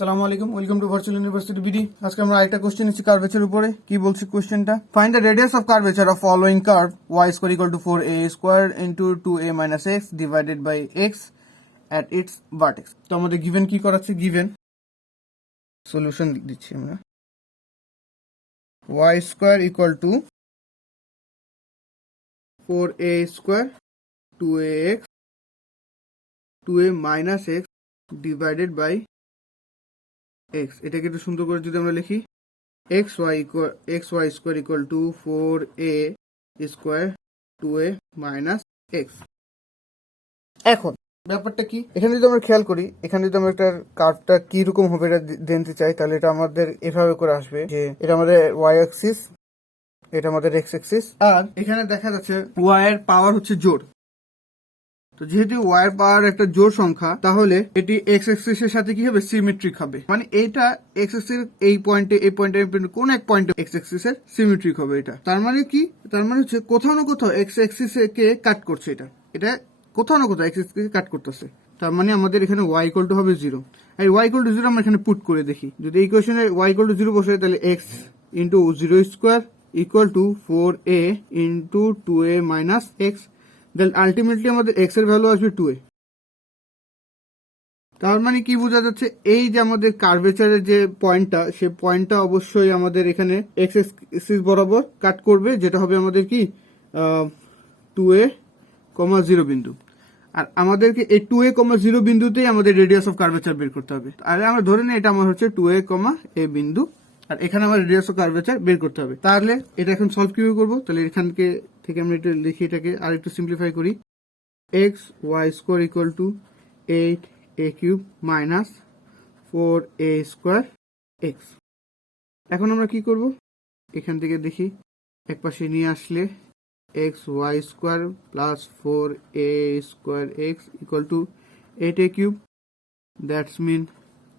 আসসালামু আলাইকুম, welcome to virtual university BD. আজকে আমরা আরেকটা কোশ্চেন নিচ্ছি কার্ভেচার উপরে। কি বলছি কোশ্চেনটা? Find the radius of curvature of following curve y square equal to 4a square into 2a minus x divided by x at its vertex। তো আমাদের গিভেন কি করাচ্ছে? গিভেন সলিউশন দিচ্ছি আমরা। y square equal to 4a square 2ax 2a minus x divided by x। এটাকে একটু সুন্দর করে যদি আমরা লিখি, xy square equal to 4a square 2a minus x। এখন ব্যাপারটা কি, এখানে যদি আমরা খেয়াল করি, এখানে যদি আমরা একটা কার্ভটা কি রকম হবে এটা জানতে চাই, তাহলে এটা আমাদের এভাবে করে আসবে যে এটা আমাদের y অ্যাক্সিস, এটা আমাদের x অ্যাক্সিস, আর এখানে দেখা যাচ্ছে y এর পাওয়ার হচ্ছে জোড়। তো যেহেতু y এর পাওয়ার একটা জোড় সংখ্যা, তাহলে এটি x অ্যাক্সিস এর সাথে কি হবে? সিমেট্রিক হবে। মানে এইটা x অ্যাক্সিস এই পয়েন্টে কোন এক পয়েন্টে x অ্যাক্সিস এর সিমেট্রিক হবে। এটা তার মানে কি? তার মানে হচ্ছে কোথাও না কোথাও x অ্যাক্সিস কে কাট করছে। এটা কোথাও না কোথাও x অ্যাক্সিস কে কাট করতেছে। তার মানে আমাদের এখানে y ইকুয়াল টু হবে 0। আর y ইকুয়াল টু 0 আমরা এখানে পুট করে দেখি। যদি এই কোশ্চেনে y ইকুয়াল টু 0 বসে, তাহলে x into 0 square equal to 4a into 2a minus x। Then ultimately আমাদের x এর ভ্যালু আসবে 2a। তার মানে কি বোঝা যাচ্ছে? এই যে আমাদের কার্ভেচারের যে পয়েন্টটা, সে পয়েন্টটা অবশ্যই আমাদের এখানে x অ্যাক্সিস বরাবর কাট করবে, যেটা হবে আমাদের কি 2a, 0 বিন্দু। আর আমাদেরকে এই 2a, 0 বিন্দুতেই আমাদের রেডিয়াস অফ কার্ভেচার বের করতে হবে। আর আমরা ধরে নিই এটা আমার হচ্ছে 2a, a বিন্দু, আর এখানে আমার রেডিয়াস অফ কার্ভেচার বের করতে হবে। তাহলে এটা এখন সলভ কিভাবে করবো? তাহলে এখানকে থেকে আমরা এটা লিখি, এটাকে আর একটু সিম্পলিফাই করি। x y square equal to 8a cube minus 4a square x। এখন আমরা কি করব? এখান থেকে দেখি, এক পাশে নিয়ে আসলে x y square plus 4a square x equal to 8a cube. That's mean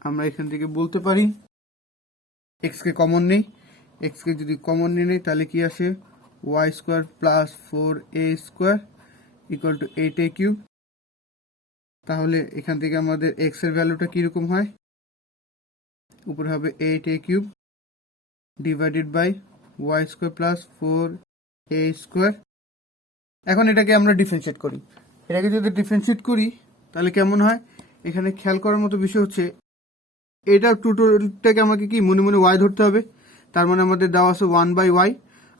আমরা এখান থেকে বলতে পারি x কে কমন নেই। x কে যদি কমন নিয়ে নেই, তাহলে কি আসে? y square plus 4a square equal to 8a cube. তাহলে এখান থেকে আমাদের x এর ভ্যালুটা কিরকম হয়? উপরে হবে 8a cube divided by y square plus 4a square. এখন এটাকে আমরা ডিফারেন্সিয়েট করি। এটাকে যদি ডিফারেন্সিয়েট করি, তাহলে কেমন হয়? এখানে খেয়াল করার মতো বিষয় হচ্ছে, এটা টোটালটাকে আমাকে কি মনে মনে y ধরতে হবে। তার মানে আমাদের দেওয়া আছে 1/y,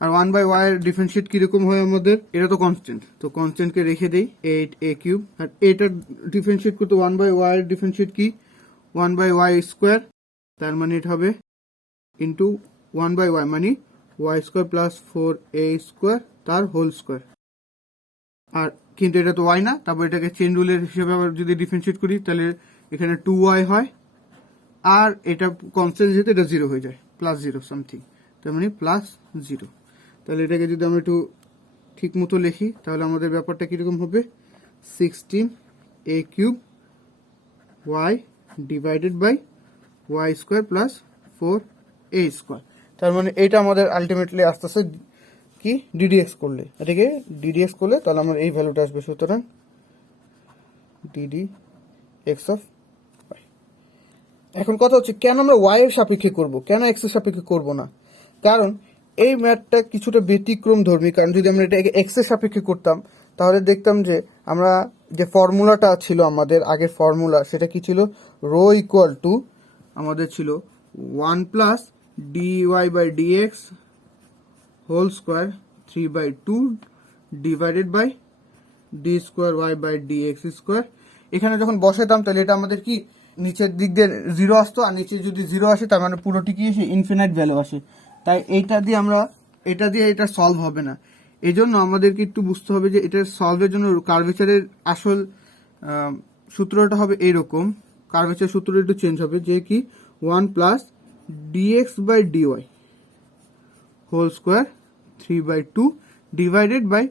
আর 1/y এর ডিফারেন্সিয়েট কিরকম হয় আমাদের? এটা তো কনস্ট্যান্ট, তো কনস্ট্যান্টকে রেখে দেই 8a কিউব। আর এটা ডিফারেন্সিয়েট করতে 1/y এর ডিফারেন্সিয়েট কি? 1/y square. তার মানে এটা হবে ইন্টু 1/y, মানে y square plus 4a square তার হোল স্কোয়ার। আর কিন্তু এটা তো y না, তারপর এটাকে চেন রুলের হিসেবে আবার যদি ডিফারেন্সিয়েট করি, তাহলে এখানে 2y হয়, আর এটা কনস্ট্যান্ট যেহেতু এটা 0 হয়ে যায়, প্লাস 0 সামথিং, তার মানে প্লাস 0। তাহলে এটাকে যদি আমরা একটু ঠিক মতো লিখি, তাহলে আমাদের ব্যাপারটা কিরকম হবে? 16a cube y divided by y square plus 4a square. তার মানে এটা আমাদের আলটিমেটলি আস্তে আস্তে কি ডিডিএক্স করলে, এটাকে ডিডিএক্স করলে তাহলে আমার এই ভ্যালুটা আসবে। সুতরাং ডিডিএক্স অফ y। এখন কথা হচ্ছে, কেন আমরা y এর সাপেক্ষে করব, কেন x এর সাপেক্ষে করব না? কারণ এই ম্যাথটা কিছুটা ব্যতিক্রম ধর্মী। কারণ যদি আমরা এটাকে x এর সাপেক্ষে করতাম, তাহলে দেখতাম যে আমরা যে ফর্মুলাটা ছিল, আমাদের আগের ফর্মুলা, সেটা কি ছিল? রো ইকুয়াল টু আমাদের ছিল 1 plus dy by dx whole square 3/2 divided by d square y by dx square. এখানে যখন বসাতাম, তাহলে এটা আমাদের কি নিচের দিক দিয়ে 0 আসতো, আর নিচে যদি 0 আসে, তার মানে পুরোটি কি আসে? ইনফিনাইট ভ্যালু আসে। তাই এটা দিয়ে এটা সলভ হবে না। এই জন্য আমাদেরকে একটু বুঝতে হবে যে এটা সলভের জন্য কার্ভেচারের আসল সূত্রটা হবে এইরকম। কার্ভেচার সূত্রটা একটু চেঞ্জ হবে, যে কি 1 plus dx by dy whole square 3/2 divided by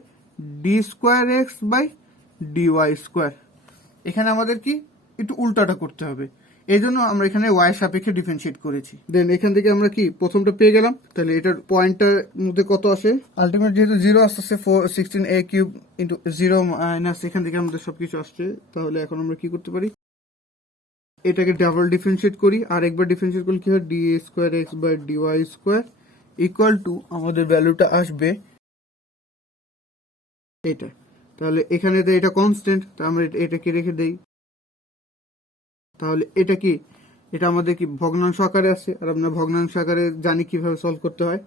d square x by dy square. এখানে আমাদের কি একটু উল্টাটা করতে হবে, এই জন্য আমরা এখানে y এর সাপেক্ষে ডিফারেন্সিয়েট করেছি। দেন এখান থেকে আমরা কি প্রথমটা পেয়ে গেলাম। তাহলে এটার পয়েন্টটার মধ্যে কত আসে? আলটিমেট যেহেতু 0 আসতেছে, 16a কিউব ইন্টু 0 মাইনাস এখান থেকে আমাদের সবকিছু আসছে। তাহলে এখন আমরা কি করতে পারি? এটাকে ডাবল ডিফারেন্সিয়েট করি, আর একবার ডিফারেন্সিয়েট করলে কি হয়, d square x by dy square equal to আমাদের ভ্যালুটা আসবে এটা। তাহলে এখানে তো এটা কনস্ট্যান্ট, তা আমরা এটাকে রেখে দেই। তাহলে এটা কি, এটা আমাদের কি ভগ্নাংশ আকারে আছে, আর আমরা ভগ্নাংশ আকারে জানি কিভাবে সলভ করতে হয়।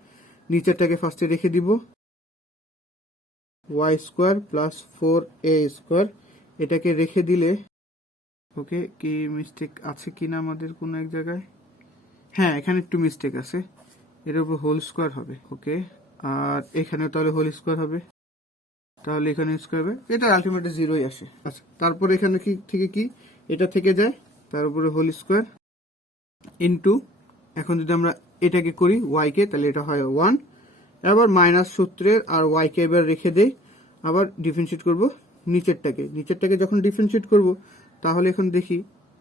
নিচেরটাকে ফার্স্টে রেখে দিব, Y square plus 4a square, এটাকে রেখে দিলে ওকে কি মিস্টেক আছে কিনা আমাদের কোনো এক জায়গায়, হ্যাঁ এখানে একটু মিস্টেক আছে, এর উপর হোল স্কোয়ার হবে ওকে, আর এখানে তাহলে হোল স্কোয়ার হবে, তাহলে এখানে স্কোয়ার হবে, এটা আলটিমেটলি জিরোই আসে। আচ্ছা, তারপরে এখানে কি থেকে কি এটা থেকে যায়, তার উপরে হোল স্কোয়ার ইন্টু, এখন যদি আমরা এটাকে করি ওয়াই কে, তাহলে এটা হয় 1, আবার মাইনাস সূত্রের আর ওয়াই কে এবার রেখে দেই, আবার ডিফারেন্সিয়েট করব নিচেরটাকে যখন ডিফারেন্সিয়েট করব, তাহলে এখন দেখি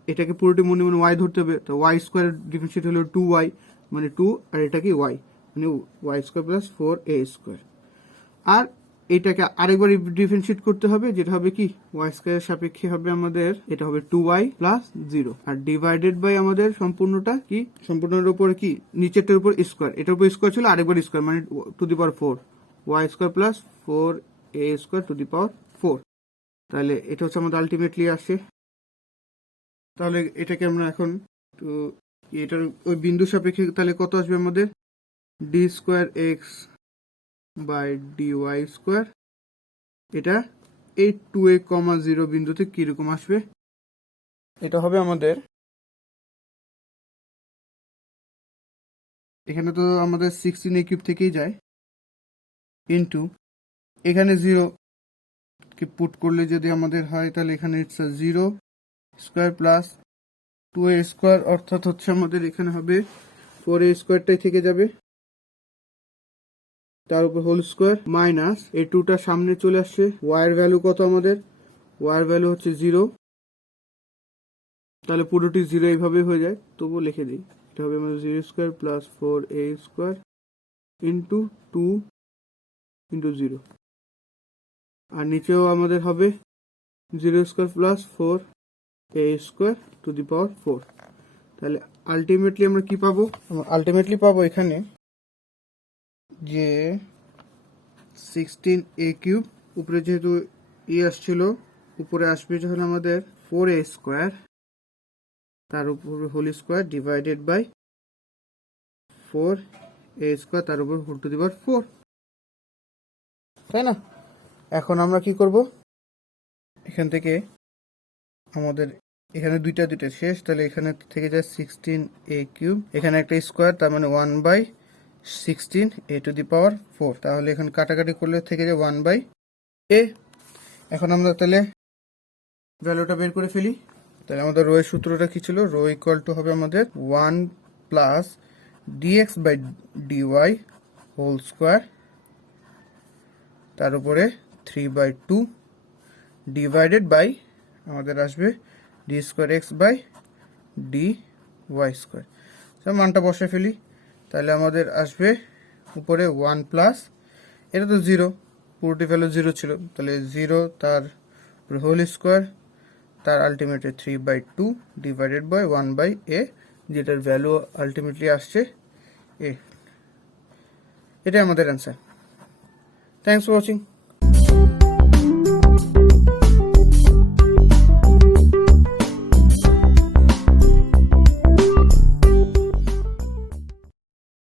এটাকে পুরোটি মনে মনে ওয়াই ধরতে হবে, তো ওয়াই স্কোয়ার ডিফারেন্সিয়েট হলো 2y, মানে 2, আর এটা কি ওয়াই, মানে Y square plus 4a square. আর এটাকে আরেকবার ডিফারেন্সিয়েট করতে হবে, যেটা হবে কি ওয়াই স্কোয়ারের সাপেক্ষে হবে আমাদের, এটা হবে 2y plus 0, R divided by আমাদের সম্পূর্ণটা কি, সম্পূর্ণের উপরে কি নিচেরটার উপর স্কোয়ার, এটার উপর স্কোয়ার ছিল, আরেকবার স্কোয়ার মানে to the power 4, Y square plus 4a square to the power 4। তাহলে এটা হচ্ছে আমাদের আলটিমেটলি আসে। তাহলে এটাকে আমরা এখন তো এটার ওই বিন্দু সাপেক্ষে তাহলে কত আসবে আমাদের, d square x by dy square, এটা এই 2a,0 বিন্দুতে কিরকম আসবে, এটা হবে আমাদের, এখানে তো আমাদের 16a কিউব থেকেই যায়, ইন্টু এখানে 0 কে পুট করলে যদি আমাদের হয়, তাহলে এখানে it's 0 square plus 2a square, অর্থাৎ হচ্ছে আমাদের এখানে হবে 4a স্কোয়ারটাই থেকে যাবে, তার উপর হোল স্কোয়ার মাইনাস এই 2টা সামনে চলে আসছে, ওয়াই এর ভ্যালু কত আমাদের, ওয়াই এর ভ্যালু হচ্ছে 0, তাহলে পুরোটি 0 এইভাবে হয়ে যায়, তবুও লিখে দিই, এটা হবে আমাদের 0 square plus 4a square into 2 into 0, আর নিচেও আমাদের হবে 0 square plus 4a square to the power 4। তাহলে আলটিমেটলি আমরা কি পাবো, আলটিমেটলি পাবো এখানে যে 16a কিউব, উপরে যেহেতু আসছিল, উপরে আসবে যখন আমাদের 4a স্কোয়ার, তার উপরে whole square divided by 4a square, তার উপর হোল টু দি পাওয়ার 4, তাই না। এখন আমরা কি করব, এখান থেকে আমাদের এখানে দুইটা শেষ, তাহলে এখানে থেকে যায় 16a কিউব, এখানে একটা স্কোয়ার, তার মানে 1/16a টু দি পাওয়ার 4, তাহলে এখানে কাটাকাটি করলে থেকে যায় 1/a। এখন আমরা তাহলে ভ্যালুটা বের করে ফেলি, তাহলে আমাদের রো এর সূত্রটা কি ছিল, রো ইকুয়াল টু হবে আমাদের 1 plus dx by dy whole square, তার উপরে 3/2 ডিভাইডেড বাই আমাদের আসবে d square x by d y square. মানটা বসে ফেলি, তাহলে আমাদের আসবে উপরে 1 প্লাস, এটা তো 0, পুরোটি ভ্যালু 0 ছিল, তাহলে 0 তার হোল স্কোয়ার, তার আলটিমেটলি 3/2 ডিভাইডেড বাই 1/a, যেটার ভ্যালু আলটিমেটলি আসছে a। এটাই আমাদের অ্যান্সার। Thanks for watching.